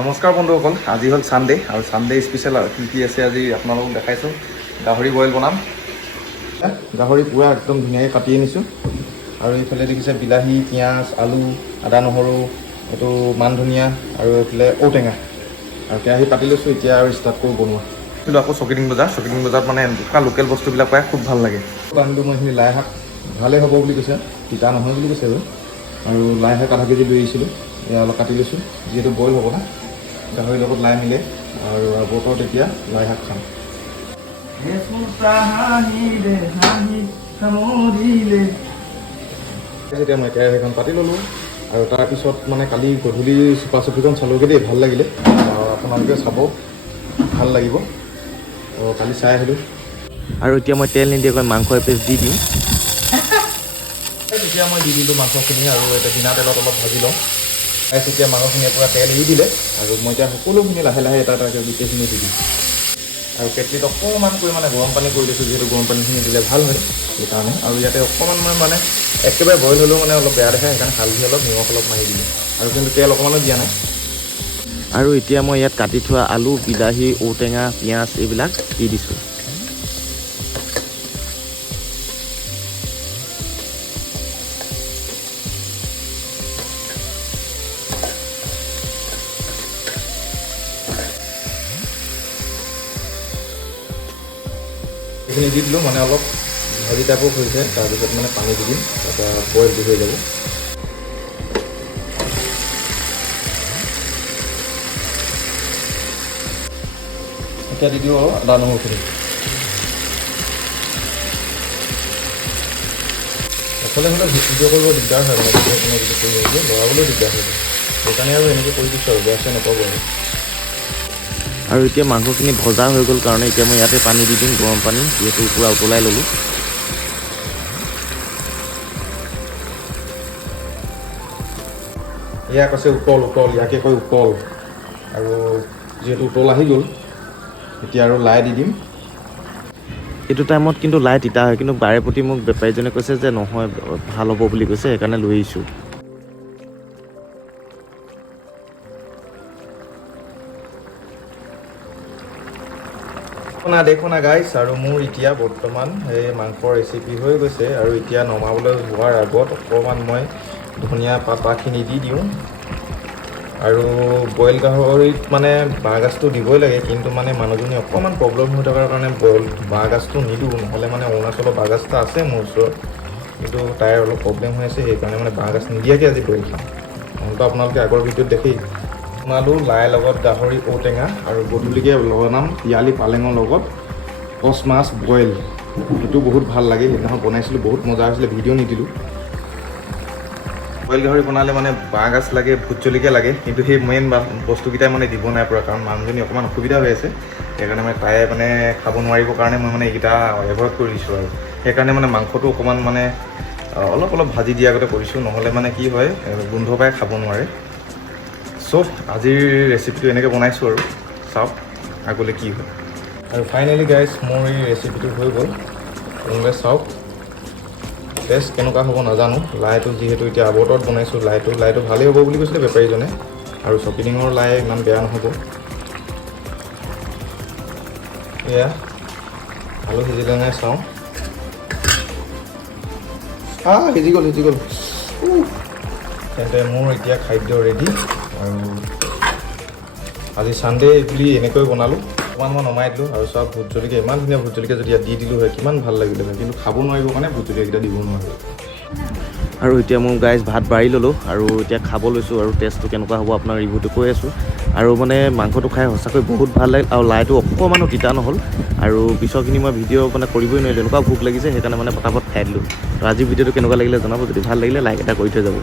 নমস্কাৰ বন্ধুসকল, আজি হ'ল ছানডে আৰু ছানডে স্পেচিয়েল আৰু কি আছে আজি আপোনালোকক দেখাইছোঁ। গাহৰি বইল বনাম। গাহৰি পূৰা একদম ধুনীয়াকৈ কাটি আনিছোঁ আৰু এইফালে দেখিছে বিলাহী, পিঁয়াজ, আলু, আদা, নহৰু, এইটো মান ধনিয়া আৰু এইফালে ঔটেঙা আৰু কেৰাহী পাতি লৈছোঁ। এতিয়া আৰু ষ্টাৰ্ট কৰোঁ বনোৱা। কিন্তু আকৌ চকিডিং বজাৰত মানে এনেকুৱা লোকেল বস্তুবিলাক পাই খুব ভাল লাগে। আনিলোঁ মই এইখিনি লাই শাক, ভালেই হ'ব বুলি কৈছে, তিতা নহয় বুলি কৈছে আৰু লাই শাক আধা কেজি লৈ আহিছিলোঁ। এয়া অলপ কাটি লৈছোঁ, যিহেতু বইল হ'ব না, গাহৰিৰ লগত লাই মিলে আৰু বতৰত এতিয়া লাই শাক খাম। এতিয়া মই কেৰাহীখন পাতি ল'লোঁ আৰু তাৰপিছত মানে কালি গধূলি চুপা চুপিখন চালোগৈ দেই, ভাল লাগিলে। আপোনালোকে চাব, ভাল লাগিব। কালি চাই আহিলোঁ আৰু এতিয়া মই তেল নিদিয়াকৈ মাংস এপিচ দি দিওঁ। তেতিয়া মই দি দিলোঁ মাংসখিনি আৰু এতিয়া বিনা তেলত অলপ ভাজি লওঁ। এতিয়া মাংসখিনিৰ পৰা তেল এৰি দিলে আৰু মই এতিয়া সকলোখিনি লাহে লাহে এটা এটাকৈ গোটেইখিনি দি দিম আৰু কেটলিত অকণমান পৰিমাণে গৰম পানী কৰি দিছোঁ, যিহেতু গৰম পানীখিনি দিলে ভাল হয় সেইকাৰণে। আৰু ইয়াতে অকণমান মানে একেবাৰে বইল হ'লেও মানে অলপ বেয়া দেখায়, সেইকাৰণে হালধি অলপ, নিমখ অলপ মাৰি দিলোঁ আৰু কিন্তু তেল অকণমানো দিয়া নাই। আৰু এতিয়া মই ইয়াত কাটি থোৱা আলু, বিলাহী, ঔটেঙা, পিঁয়াজ এইবিলাক দি দিছোঁ। এইখিনি দি দিলোঁ, মানে অলপ ভাজি টাইপৰ হৈছে, তাৰপিছত মানে পানী দি দিম, তাৰপৰা বইলটো হৈ যাব। এতিয়া দি দিওঁ আৰু আদা নহৰুখিনি। অকলে হ'লে ভিডিঅ' কৰিব দিগদাৰ হয়, মানে ভিডিঅ' যদি কৰি আহিছে লৰাবলৈ দিগদাৰ হয়, সেইকাৰণে আৰু এনেকৈ কৰি দিছোঁ আৰু বেয়া চেয়া নাপাব আৰু এতিয়া মাংসখিনি ভজা হৈ গ'ল কাৰণে এতিয়া মই ইয়াতে পানী দি দিম, গৰম পানী, যিহেতু পূৰা উতলাই ল'লোঁ। ইয়াক আছে উতল, ইয়াকে কয় উতল। আৰু যিহেতু উতল আহি গ'ল, এতিয়া আৰু লাই দি দিম। এইটো টাইমত কিন্তু লাই তিতা হয়, কিন্তু বাৰে প্ৰতি মোক বেপাৰীজনে কৈছে যে নহয় ভাল হ'ব বুলি কৈছে, সেইকাৰণে লৈ আহিছোঁ। দেখো না গাইছ, আৰু মোৰ এতিয়া বৰ্তমান এই মাংসৰ ৰেচিপি হৈ গৈছে আৰু এতিয়া নমাবলৈ হোৱাৰ আগত অকণমান মই ধনিয়া পাতখিনি দি দিওঁ। আৰু বইল গাহৰিত মানে বাঁহগাজটো দিবই লাগে, কিন্তু মানে মানুহজনী অকণমান প্ৰব্লেম হৈ থকাৰ কাৰণে বাঁহগাজটো নিদিওঁ, নহ'লে মানে অৰুণাচলৰ বাঁহগাজ এটা আছে মোৰ ওচৰত, কিন্তু তাইৰ অলপ প্ৰব্লেম হৈ আছে, সেইকাৰণে মানে বাঁহগাজ নিদিয়াকৈ আজি বইল খাম। নহ'লেতো আপোনালোকে আগৰ ভিডিঅ'ত দেখেই। বনালোঁ লাই লগত গাহৰি, ঔটেঙা আৰু গধূলিকৈ বনাম পিয়ালি পালেঙৰ লগত কচ মাছ বইল। সেইটো বহুত ভাল লাগে, সেইদিনাখন বনাইছিলোঁ, বহুত মজা হৈছিলে, ভিডিঅ' নিদিলোঁ। বইল গাহৰি বনালে মানে বাঁহগাজ লাগে, ভোট জলকীয়া লাগে, কিন্তু সেই মেইন বস্তুকেইটাই মানে দিব নাই পৰা, কাৰণ মানুহজনী অকণমান অসুবিধা হৈ আছে, সেইকাৰণে মানে তাই মানে খাব নোৱাৰিবৰ কাৰণে মই মানে এইকেইটা এভইড কৰি দিছোঁ আৰু সেইকাৰণে মানে মাংসটো অকণমান মানে অলপ ভাজি দিয়া আগতে কৰিছোঁ, নহ'লে মানে কি হয় গোন্ধ পাই খাব নোৱাৰে। চ' আজিৰ ৰেচিপিটো এনেকৈ বনাইছোঁ আৰু চাওক আগলৈ কি হয়। আৰু ফাইনেলি গাইজ মোৰ এই ৰেচিপিটো হৈ গ'ল, আপোনালোকে চাওক। টেষ্ট কেনেকুৱা হ'ব নাজানো, লাইটো যিহেতু এতিয়া আৱতৰত বনাইছোঁ, লাইটো ভালেই হ'ব বুলি কৈছিলে বেপাৰীজনে, আৰু চকিডিঙৰ লাই ইমান বেয়া নহ'ব। এয়া আলু সিজিলে নাই চাওঁ। সিজি গ'ল। তেন্তে মোৰ এতিয়া খাদ্য ৰেডি, আৰু আজি ছানডে বুলি এনেকৈ বনালোঁ। অকণমান মই নমাই দিলোঁ আৰু চব ভোট জলকীয়া, ইমান ধুনীয়া ভোট জলকীয়া যদি ইয়াত দি দিলোঁ হয় কিমান ভাল লাগিলে হয়, কিন্তু খাব নোৱাৰিব কাৰণে ভোট জলকীয়াকেইটা দিব নোৱাৰিব। আৰু এতিয়া মোৰ গাইজ ভাত বাঢ়ি ল'লোঁ আৰু এতিয়া খাব লৈছোঁ, আৰু টেষ্টটো কেনেকুৱা হ'ব আপোনাৰ ৰিভিউটো কৈ আছোঁ। আৰু মানে মাংসটো খাই সঁচাকৈ বহুত ভাল লাগিল, আৰু লাইটো অকণমানো তিতা নহ'ল, আৰু পিছৰখিনি মই ভিডিঅ' মানে কৰিবই নোৱাৰিলোঁ, এনেকুৱা ভোক লাগিছে, সেইকাৰণে মানে পটাপট খাই দিলোঁ। আৰু আজিৰ ভিডিঅ'টো কেনেকুৱা লাগিলে জনাব, যদি ভাল লাগিলে লাইক এটা কৰি থৈ যাব।